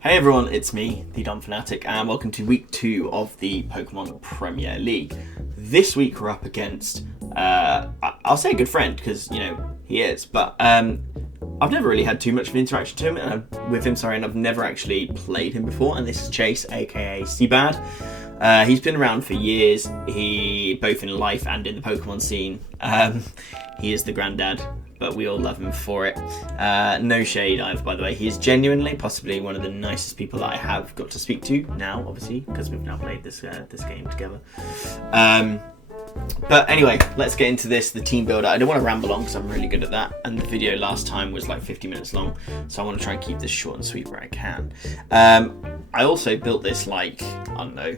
Hey everyone, it's me, the Dumb Fanatic, and welcome to week 2 of the Pokemon Premier League. This week we're up against, I'll say a good friend, because, you know, he is, but I've never really had too much of an interaction with him, and I've never actually played him before, and this is Chase, aka Seabad. He's been around for years, both in life and in the Pokemon scene. He is the granddad, but we all love him for it. No shade either, by the way. He is genuinely, possibly one of the nicest people that I have got to speak to now, obviously, because we've now played this game together. But anyway, let's get into this, the team builder. I don't want to ramble on because I'm really good at that, and the video last time was like 50 minutes long, so I want to try and keep this short and sweet where I can. I also built this like, I don't know,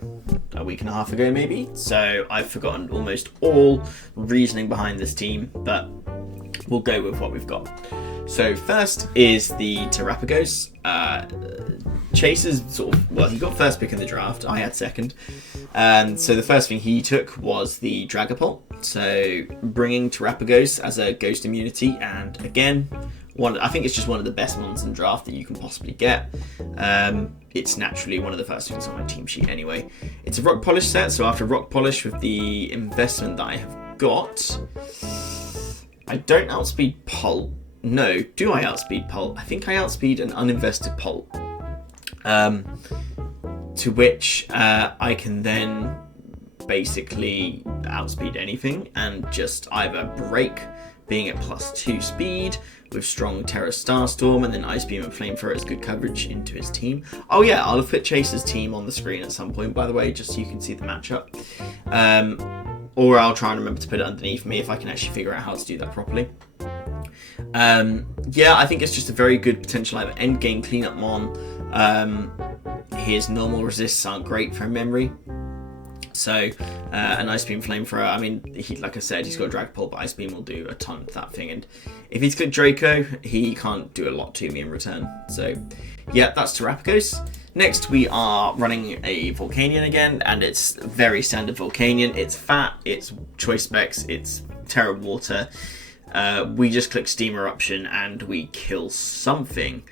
a week and a half ago maybe, so I've forgotten almost all reasoning behind this team, but we'll go with what we've got. So first is the Terrapagos. Chase's he got first pick in the draft. I had second. So the first thing he took was the Dragapult. So bringing Terrapagos as a ghost immunity, and again, I think it's just one of the best ones in draft that you can possibly get. It's naturally one of the first things on my team sheet anyway. It's a Rock Polish set, so after Rock Polish with the investment that I have got, I don't outspeed Pult. No, do I outspeed Pult? I think I outspeed an uninvested Pult. To which I can then basically outspeed anything and just either break, being at +2 speed with strong Terra Starstorm, and then Ice Beam and Flamethrower as good coverage into his team. Oh yeah, I'll have put Chase's team on the screen at some point, by the way, just so you can see the matchup. Or I'll try and remember to put it underneath me if I can actually figure out how to do that properly. Yeah, I think it's just a very good potential either end game cleanup mon. His normal resists aren't great from memory. So, an Ice Beam Flamethrower, I mean, like I said, he's got a Dragapult, but Ice Beam will do a ton of that thing. And if he's clicked Draco, he can't do a lot to me in return. So, yeah, that's Terrapagos. Next, we are running a Volcanion again, and it's very standard Volcanion. It's fat, it's choice specs, it's Terra Water. We just click Steam Eruption and we kill something.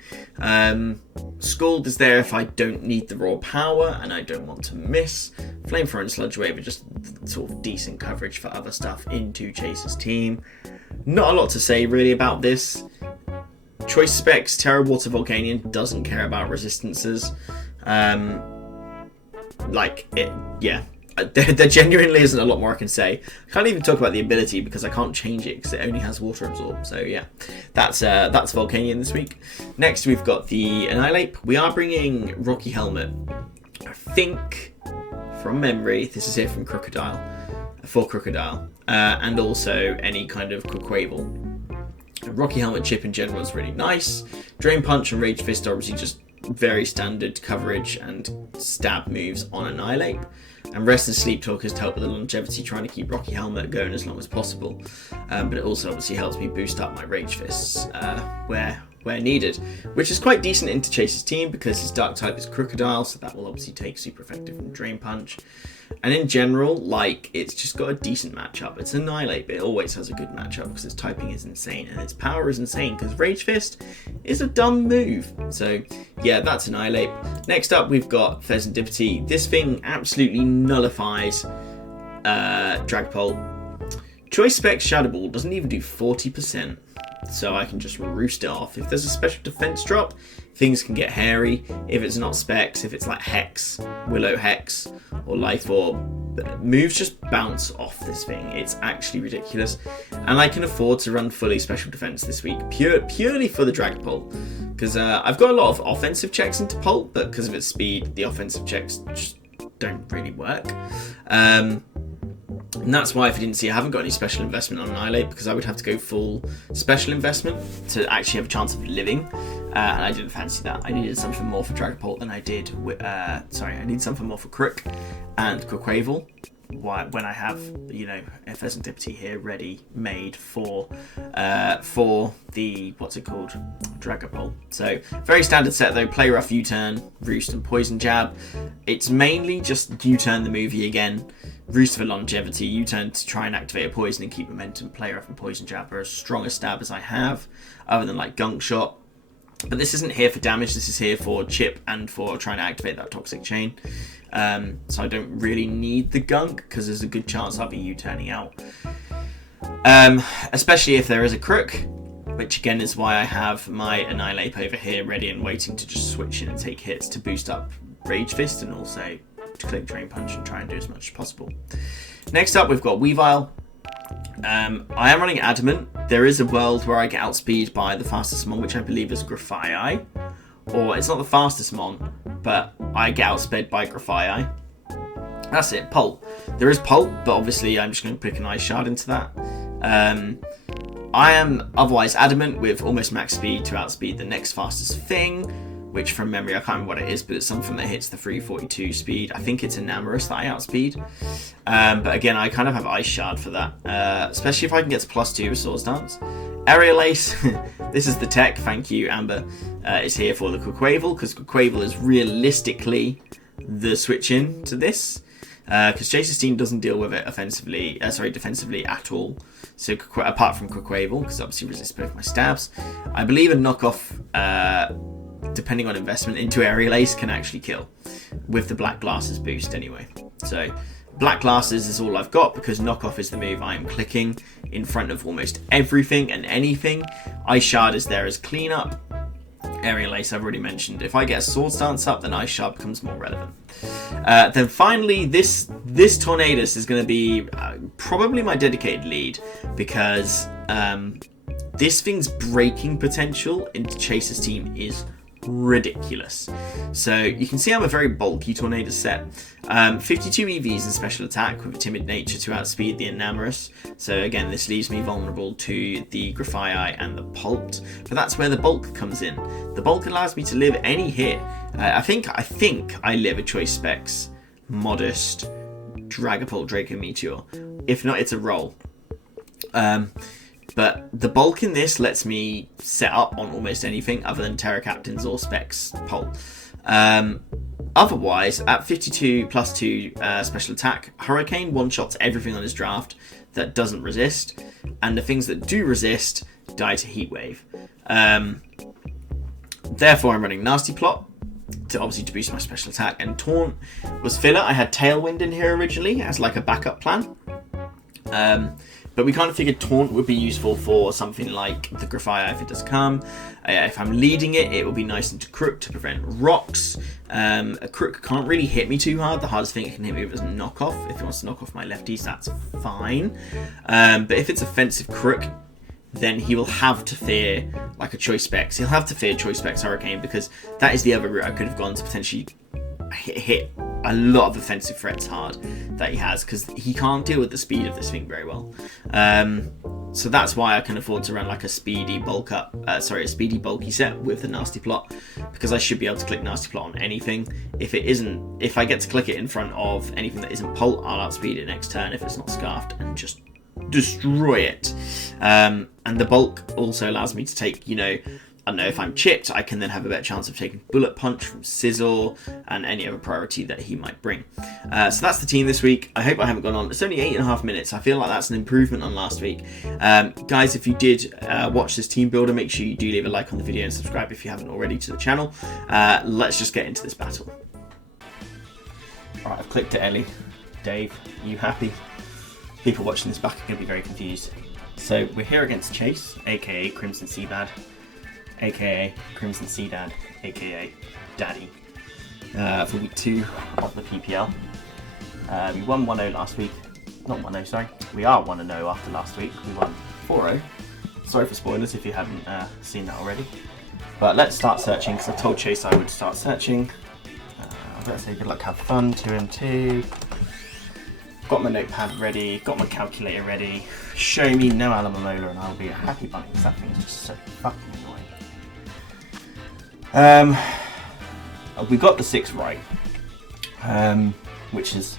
Scald is there if I don't need the raw power and I don't want to miss. Flamethrower and Sludge Wave are just sort of decent coverage for other stuff into Chase's team. Not a lot to say really about this. Choice specs, Terra Water Volcanion doesn't care about resistances. There genuinely isn't a lot more I can say. I can't even talk about the ability because I can't change it because it only has Water Absorb. So yeah, that's Volcanion this week. Next we've got the Annihilape. We are bringing Rocky Helmet. I think, from memory, this is here from Crocodile, for Crocodile, and also any kind of Quaquaval. Rocky Helmet chip in general is really nice. Drain Punch and Rage Fist are obviously just very standard coverage and stab moves on Annihilape. And Rest and Sleep Talkers to help with the longevity, trying to keep Rocky Helmet going as long as possible. But it also obviously helps me boost up my Rage Fists where needed, which is quite decent into Chase's team because his Dark type is Crocodile, so that will obviously take super effective from Drain Punch. And in general, like, it's just got a decent matchup. It's Annihilape, but it always has a good matchup because its typing is insane and its power is insane because Rage Fist is a dumb move. So yeah, that's Annihilape. Next up, we've got Pheasantipity. This thing absolutely nullifies Dragapult. Choice Specs Shadow Ball doesn't even do 40%. So I can just roost it off. If there's a special defense drop, things can get hairy. If it's not specs, if it's like Hex, Willow Hex, or Life Orb, moves just bounce off this thing. It's actually ridiculous. And I can afford to run fully special defense this week, purely for the Dragapult. Because I've got a lot of offensive checks into Pult, but because of its speed, the offensive checks just don't really work. And that's why, if you didn't see, I haven't got any special investment on Annihilape because I would have to go full special investment to actually have a chance of living. And I didn't fancy that. I needed something more for Dragapult than I did with, I need something more for Crook and Quaquaval. When I have, you know, a Pheasantipity here ready made for the, what's it called, Dragapult. So very standard set though. Play Rough, U-turn, Roost and Poison Jab. It's mainly just U-turn the movie again. Roost for longevity, U-turn to try and activate a poison and keep momentum. Play Rough and Poison Jab are as strong a stab as I have, other than like Gunk Shot. But this isn't here for damage, this is here for chip and for trying to activate that toxic chain. So I don't really need the gunk, because there's a good chance I'll be U-turning out. Especially if there is a crook, which again is why I have my Annihilate over here ready and waiting to just switch in and take hits to boost up Rage Fist and also to click Drain Punch and try and do as much as possible. Next up we've got Weavile. I am running Adamant. There is a world where I get outspeed by the fastest mon, which I believe is Grafii. Or it's not the fastest mon, but I get outsped by Grafii. That's it, Pult. There is Pult, but obviously I'm just going to pick an Ice Shard into that. I am otherwise Adamant with almost max speed to outspeed the next fastest thing, which from memory I can't remember what it is, but it's something that hits the 342 speed. I think it's Enamorous that I outspeed. But again, I kind of have Ice Shard for that, especially if I can get to +2 with Swords Dance. Aerial Ace, this is the tech, thank you Amber, is here for the Quaquaval, because Quaquaval is realistically the switch in to this. Because Chase's team doesn't deal with it defensively at all. So apart from Quaquaval, because obviously resists both my stabs, I believe a knockoff, depending on investment into Aerial Ace, can actually kill with the Black Glasses boost anyway. So Black Glasses is all I've got because knockoff is the move I am clicking in front of almost everything and anything. Ice Shard is there as cleanup. Aerial Ace I've already mentioned. If I get a Swords Dance up, then Ice Shard becomes more relevant. Then finally, this Tornadus is going to be probably my dedicated lead, because this thing's breaking potential into Chase's team is ridiculous. So you can see I'm a very bulky Tornadus set. 52 EVs in special attack with a timid nature to outspeed the Enamorous. So again, this leaves me vulnerable to the Grafii and the Pult, but that's where the bulk comes in. The bulk allows me to live any hit. I think I live a Choice Specs, Modest, Dragapult, Draco Meteor. If not, it's a roll. But the bulk in this lets me set up on almost anything other than Terra Captains or Specs Pult. Otherwise, at 52 +2 special attack, Hurricane one-shots everything on his draft that doesn't resist, and the things that do resist die to Heat Wave. Therefore, I'm running Nasty Plot to boost my special attack, and Taunt was filler. I had Tailwind in here originally as like a backup plan. But we kind of figured Taunt would be useful for something like the Grafii if it does come. If I'm leading it, it will be nice into Crook to prevent rocks. A Crook can't really hit me too hard. The hardest thing it can hit me with is knockoff. If it wants to knock off my lefties, that's fine. But if it's offensive Crook, then he will have to fear like a Choice Specs. He'll have to fear Choice Specs Hurricane, because that is the other route I could have gone to potentially hit a lot of offensive threats hard that he has, because he can't deal with the speed of this thing very well. So that's why I can afford to run like a speedy bulky set with the Nasty Plot, because I should be able to click Nasty Plot on anything. If I get to click it in front of anything that isn't Pult, I'll outspeed it next turn if it's not Scarfed and just destroy it. And the bulk also allows me to take, I don't know, if I'm chipped, I can then have a better chance of taking Bullet Punch from Sizzle and any other priority that he might bring. So that's the team this week. I hope I haven't gone on. It's only 8.5 minutes. I feel like that's an improvement on last week. Guys, if you did watch this team builder, make sure you do leave a like on the video and subscribe if you haven't already to the channel. Let's just get into this battle. Alright, I've clicked to Ellie. Dave, you happy? People watching this back are going to be very confused. So we're here against Chase, aka Crimson Seabad, aka Crimson Sea Dad, aka Daddy, for week 2 of the PPL. We won 1-0 last week. Not 1-0, sorry. We are 1-0 after last week. We won 4-0. Sorry for spoilers if you haven't seen that already. But let's start searching, because I told Chase I would start searching. Let's say good luck, have fun, 2M2. Got my notepad ready, got my calculator ready. Show me no Alamomola and I'll be a happy bunny, because that thing is just so fucking annoying. We got the 6 right, which is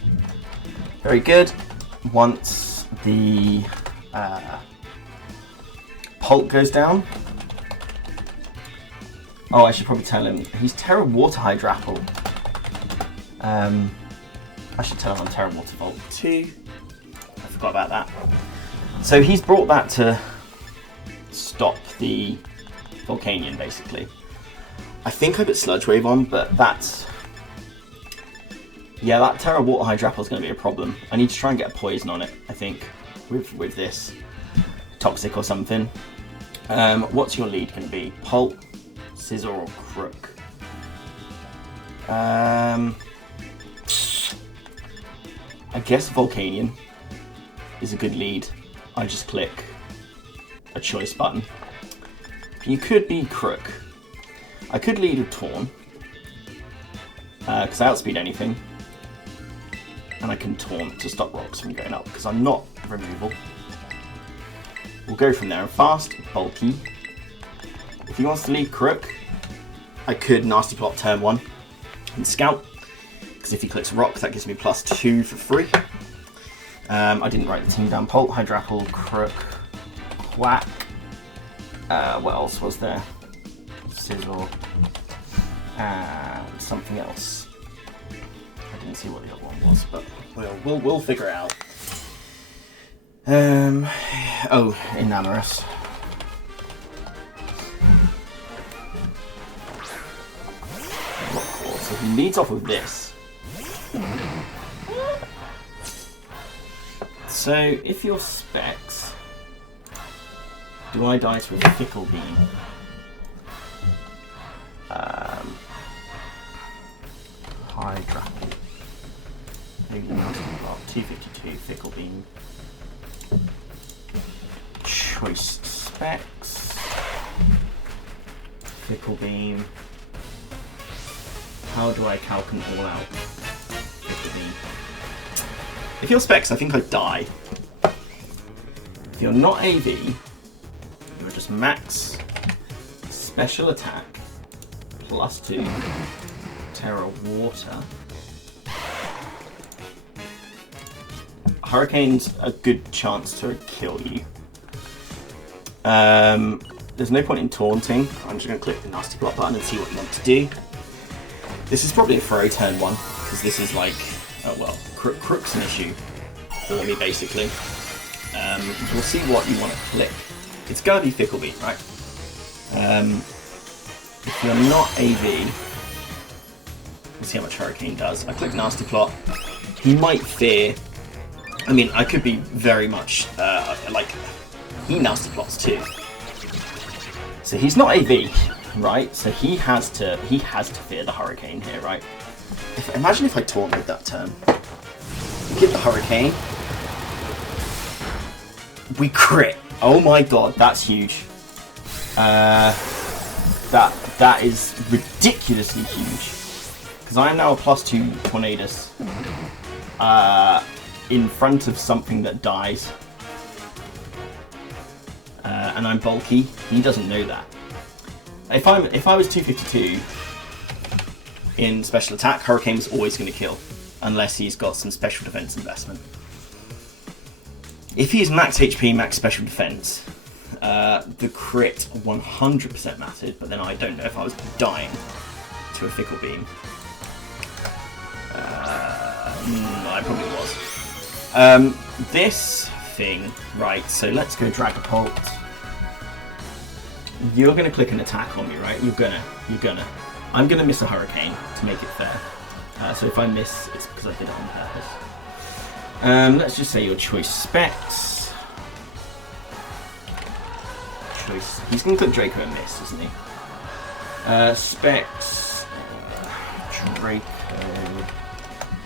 very good. Once the Pult goes down, oh, I should probably tell him he's Terra Water Hydrapple. I should tell him I'm Terra Water Volt 2. I forgot about that. So he's brought that to stop the Volcanion, basically. I think I put Sludge Wave on, but that's... Yeah, that Terra Water Hydrapple is going to be a problem. I need to try and get a poison on it, I think, with this. Toxic or something. What's your lead going to be? Pulp, Scissor, or Crook? I guess Volcanion is a good lead. I just click a choice button. You could be Crook. I could lead with Taunt, because I outspeed anything. And I can Taunt to stop rocks from going up, because I'm not removal. We'll go from there. Fast, bulky. If he wants to lead Crook, I could Nasty Plot turn 1 and Scout, because if he clicks Rock, that gives me +2 for free. I didn't write the team down. Pult, Hydrapple, Crook, Quack. What else was there? Sizzle, and something else. I didn't see what the other one was, but we'll figure it out. Oh, Enamorous. So he leads off with this. So if you're Specs, do I die to a Fickle Beam? Hydrapple. 252, Fickle Beam. Choice Specs. Fickle Beam. How do I calc them all out? Fickle Beam. If you're Specs, I think I'd die. If you're not AV, you're just max special attack +2 Terra Water. Hurricane's a good chance to kill you. There's no point in taunting. I'm just going to click the Nasty Plot button and see what you want to do. This is probably a throw turn 1, because this is like, oh well, Crook's an issue for me basically. We'll see what you want to click. It's going to be Fickle Beam, right? If you're not AV, we'll see how much Hurricane does. I click Nasty Plot. He might fear. I mean, I could be very much like he Nasty Plots too. So he's not AV, right? So he has to fear the Hurricane here, right? Imagine if I taunt with that turn. Get the Hurricane. We crit. Oh my god, that's huge. That is ridiculously huge. Because I am now a +2 Tornadus in front of something that dies. And I'm bulky. He doesn't know that. If I was 252 in special attack, Hurricane was always going to kill, unless he's got some special defense investment. If he's max HP, max special defense, the crit 100% mattered, but then I don't know if I was dying to a Fickle Beam. I probably was. This thing, right, so let's go Dragapult. You're going to click an attack on me, right? You're gonna. I'm going to miss a Hurricane to make it fair. So if I miss, it's because I did it on purpose. Let's just say your choice Specs. Choice. He's going to click Draco and miss, isn't he? Specs. Draco.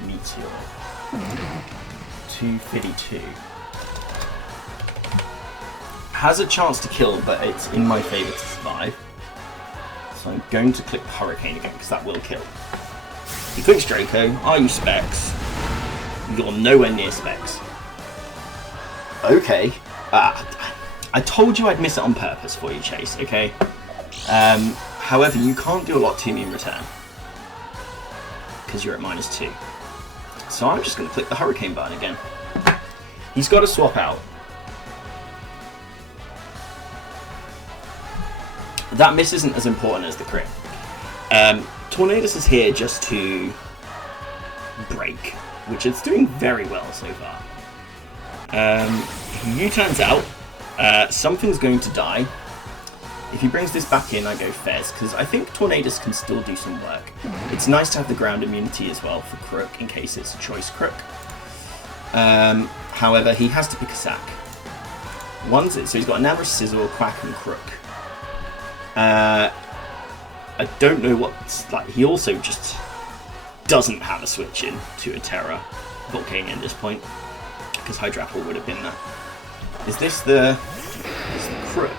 Meteor. 252. Has a chance to kill, but it's in my favour to survive. So I'm going to click Hurricane again, because that will kill. He clicks Draco. Are you Specs? You're nowhere near Specs. Okay. I told you I'd miss it on purpose for you, Chase, okay? However, you can't do a lot to me in return, because you're at -2. So I'm just going to click the Hurricane button again. He's got to swap out. That miss isn't as important as the crit. Tornadus is here just to break, which it's doing very well so far. U-turns out, something's going to die. If he brings this back in, I go Fez, because I think Tornadus can still do some work. It's nice to have the ground immunity as well for Crook, in case it's a choice Crook. However, he has to pick a sack. So he's got Enamorous, Sizzle, Quack, and Crook. I don't know what's like. He also just doesn't have a switch in to a Terra Volcanion at this point, because Hydrapple would have been that. Is this the Crook?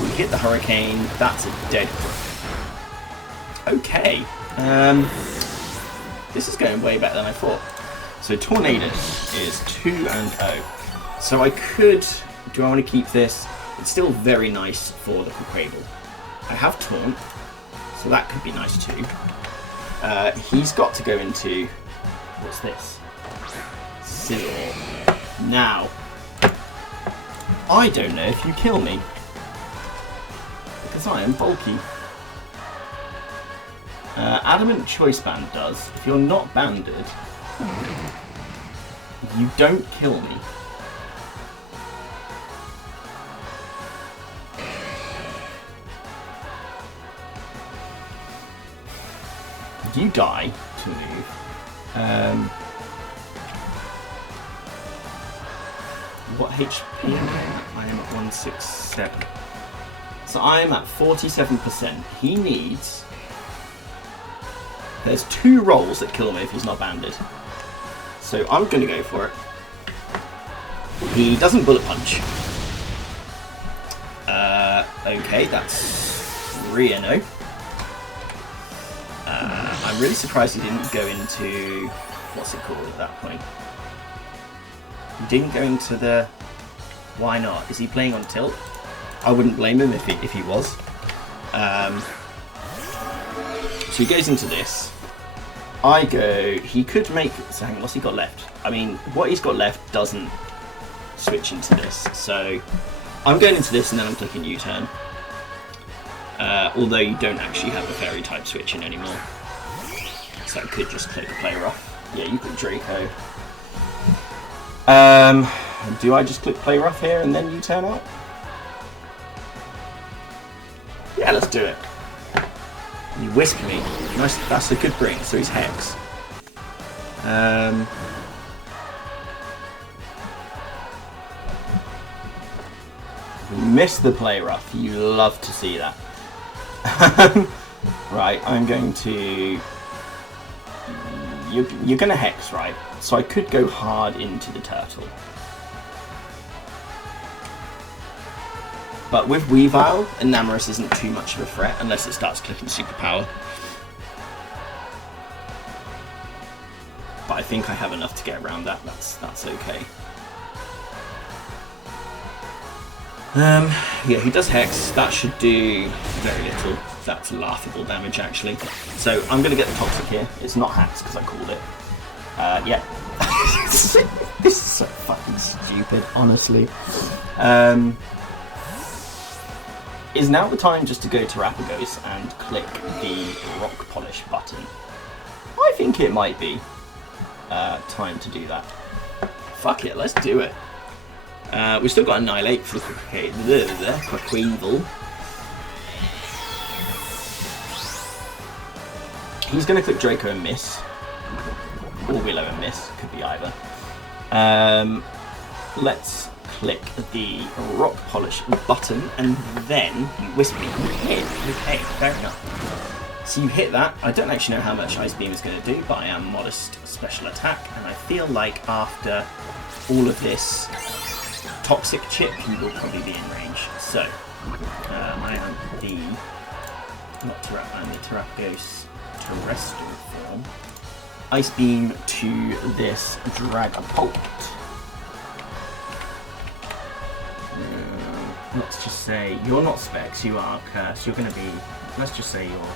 We hit the Hurricane. That's a dead Crook. Okay. This is going way better than I thought. So Tornadus is 2-0. So I could. Do I want to keep this? It's still very nice for the Quaquaval. I have Taunt, so that could be nice too. He's got to go into. What's this? Sizzle. Now, I don't know if you kill me, because I am bulky. Adamant Choice Band does. If you're not banded, you don't kill me. You die to move. What HP am I at? I am at 167. So I am at 47%. He needs... There's 2 rolls that kill me if he's not banded. So I'm going to go for it. He doesn't Bullet Punch. Okay, that's 3-0. I'm really surprised he didn't go into... What's it called at that point? He didn't go into the... Why not? Is he playing on tilt? I wouldn't blame him if he was. So he goes into this. I go... He could make... So hang on, what's he got left? I mean, what he's got left doesn't switch into this. So I'm going into this and then I'm clicking U-turn. Although you don't actually have a fairy type switch in anymore. So I could just click play rough. Yeah, you click Draco. Do I just click play rough here and then U-turn out? Yeah, let's do it. You whisk me. Nice, that's a good bring. So he's Hex. We missed the play rough. You love to see that. Right, I'm going to... You're going to Hex, right? So I could go hard into the turtle. But with Weavile, Enamorous isn't too much of a threat unless it starts clicking Superpower. But I think I have enough to get around that. That's okay. Yeah, he does Hex. That should do very little. That's laughable damage, actually. So I'm going to get the Toxic here. It's not Hacks because I called it. Yeah. This is so fucking stupid, honestly. Is now the time just to go to Terrapagos and click the Rock Polish button? I think it might be time to do that. Fuck it, let's do it. We've still got Annihilate for the Quaquaval. He's going to click Draco and miss. Or Willow and miss. Could be either. Let's click the Rock Polish button and then you whisper me. Hit. Okay, fair enough. So you hit that. I don't actually know how much Ice Beam is going to do, but I am modest special attack. And I feel like after all of this Toxic chip, he will probably be in range. So, I am the Terrapagos terrestrial form. Ice Beam to this Dragapult. Let's just say you're not Specs, you are Curse. You're going to be. Let's just say you're.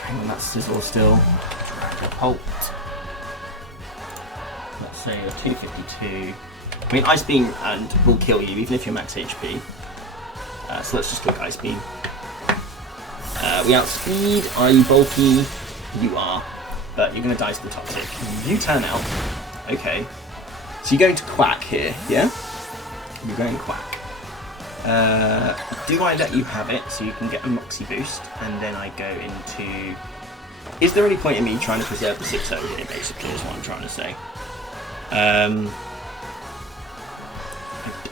Hang on, that's Sizzle still. Dragapult. Let's say you're 252. I mean, Ice Beam and will kill you even if you're max HP. So let's just click Ice Beam. We outspeed. Are you bulky? You are. But you're going to die to the Toxic. You turn out. Okay. So you're going to Quack here, yeah? You're going Quack. Do I let you have it so you can get a Moxie boost, and then I go into... Is there any point in me trying to preserve the 6-0 here, basically, is what I'm trying to say.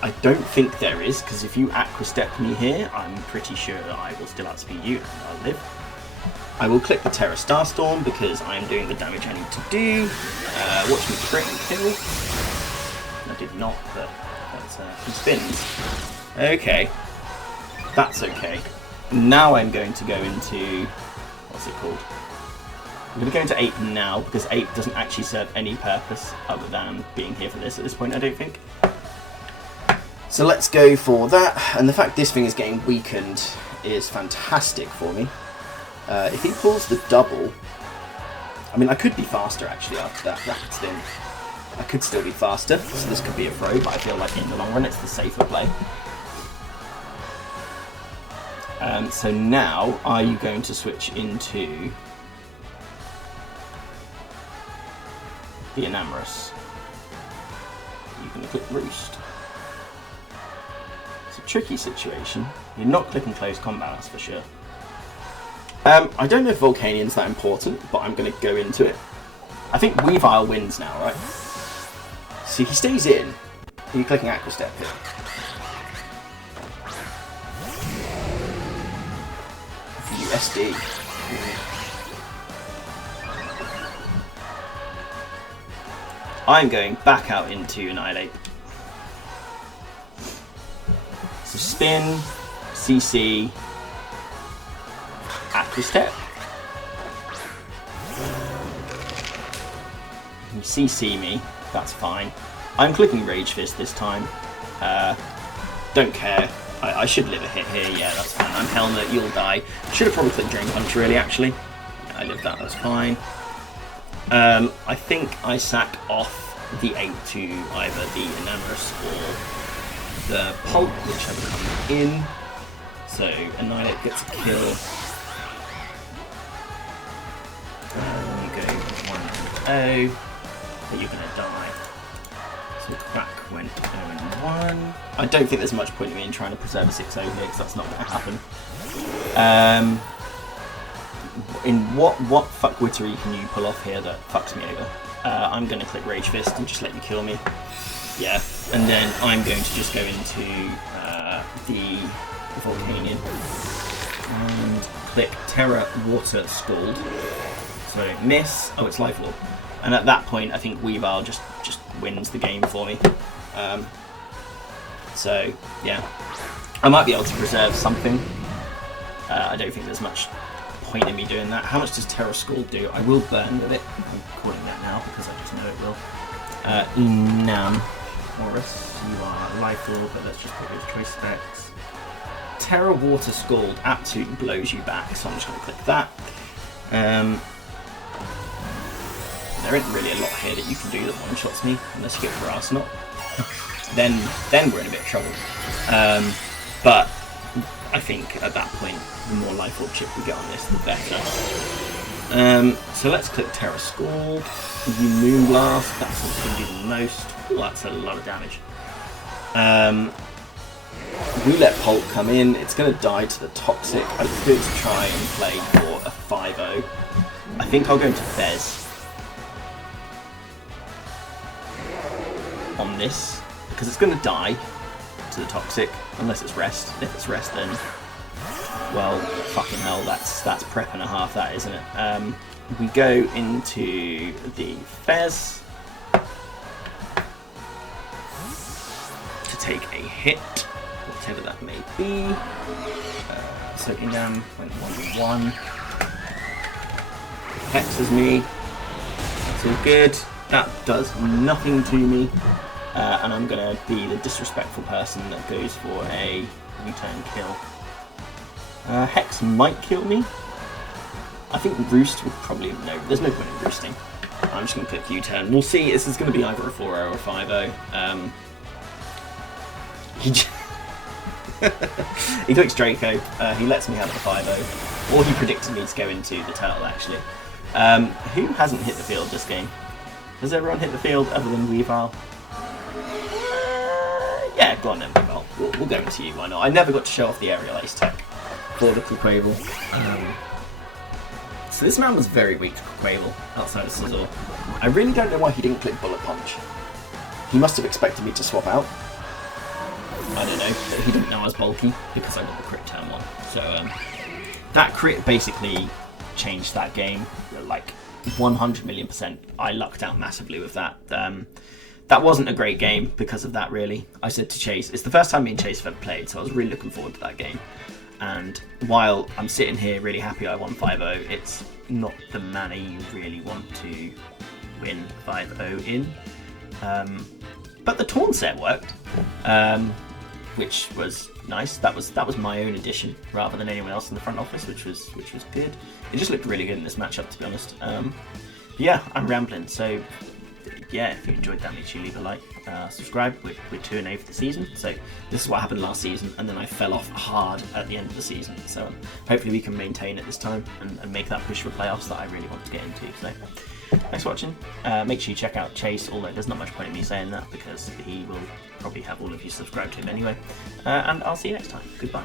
I don't think there is, because if you Aqua Step me here, I'm pretty sure that I will still outspeed you and I'll live. I will click the Terra Starstorm because I'm doing the damage I need to do. Watch me crit and kill. I did not, but that's he spins. Okay, that's okay. Now I'm going to go into, what's it called? I'm going to go into Ape now because Ape doesn't actually serve any purpose other than being here for this at this point, I don't think. So let's go for that, and the fact this thing is getting weakened is fantastic for me. If he pulls the double, I mean I could be faster actually after that rapid spin. I could still be faster, so this could be a throw, but I feel like in the long run it's the safer play. So now, are you going to switch into the Enamorous? You're going to click Roost. It's a tricky situation. You're not clicking close combat, that's for sure. I don't know if Volcanian's that important, but I'm going to go into it. I think Weavile wins now, right? See, he stays in. Are you clicking Aqua Step here? SD. I'm going back out into Annihilate. So spin, CC, Aqua Step. You CC me, that's fine. I'm clicking Rage Fist this time. Don't care. I should live a hit here, yeah, that's fine. I'm Helmet, you'll die. Should have probably clicked Drain Punch, really, actually. Yeah, I lived that, that's fine. I think I sack off the 8 to either the Enamorous or the Pulp, whichever comes in. So, Annihilate gets a kill. You go 1-0, but you're going to die. So Crack went 0-1. I don't think there's much point in me in trying to preserve a 6-0 here, because that's not going to happen. In what fuckwittery can you pull off here that fucks me over? I'm going to click Rage Fist and just let you kill me. Yeah, and then I'm going to just go into the Volcanian and click Terra Water Scald. So miss. Oh, it's Life Orb. And at that point, I think Weavile just wins the game for me. So, yeah. I might be able to preserve something. I don't think there's much point in me doing that. How much does Terra Scald do? I will burn with it. I'm calling that now because I just know it will. Enam. Morris, you are Life Orb, but let's just put those choice specs. Terra Water Scald absolutely blows you back, so I'm just going to click that. There isn't really a lot here that you can do that one-shots me, unless you get Grass Knot. then we're in a bit of trouble. But I think at that point, the more Life Orb chip we get on this, the better. So let's click Terra Scald. You Moonblast, that's what's going to do the most. Ooh, that's a lot of damage. We let Pulp come in, it's going to die to the Toxic. I could try and play for a 5-0. I think I'll go into Fez on this, because it's going to die to the Toxic, unless it's Rest. If it's Rest, then, well, fucking hell, that's prep and a half, that, isn't it? We go into the Fez to take a hit, whatever that may be. Soaking Dam went 1-1. Hexes me. That's all good. That does nothing to me. And I'm going to be the disrespectful person that goes for a U-turn kill. Hex might kill me. I think Roost would probably... No, there's no point in roosting. I'm just going to click U-turn. We'll see. This is going to be either a 4-0 or a 5-0. He clicks Draco. He lets me have the 5-0. Or he predicted me to go into the turtle, actually. Who hasn't hit the field this game? Has everyone hit the field other than Weavile? Yeah, go on then, Weavile. we'll go into you, why not? I never got to show off the aerial ace tech for the Quavel. So this man was very weak to Quavel outside of Scizor. I really don't know why he didn't click Bullet Punch. He must have expected me to swap out. I don't know, but he didn't know I was bulky because I got the crit turn 1. So that crit basically changed that game, like 100 million%. I lucked out massively with that. That wasn't a great game because of that, really. I said to Chase, it's the first time me and Chase have ever played, so I was really looking forward to that game. And while I'm sitting here really happy I won 5-0, it's not the manner you really want to win 5-0 in. But the Taunt set worked, which was nice. That was my own addition rather than anyone else in the front office, which was good. It just looked really good in this matchup, to be honest. Yeah, I'm rambling. So yeah, if you enjoyed that, make sure you leave a like, subscribe. We're 2-0 for the season. So this is what happened last season, and then I fell off hard at the end of the season. So hopefully we can maintain it this time and make that push for playoffs that I really want to get into. So thanks for watching. Make sure you check out Chase, although there's not much point in me saying that because he will probably have all of you subscribed to him anyway. And I'll see you next time. Goodbye.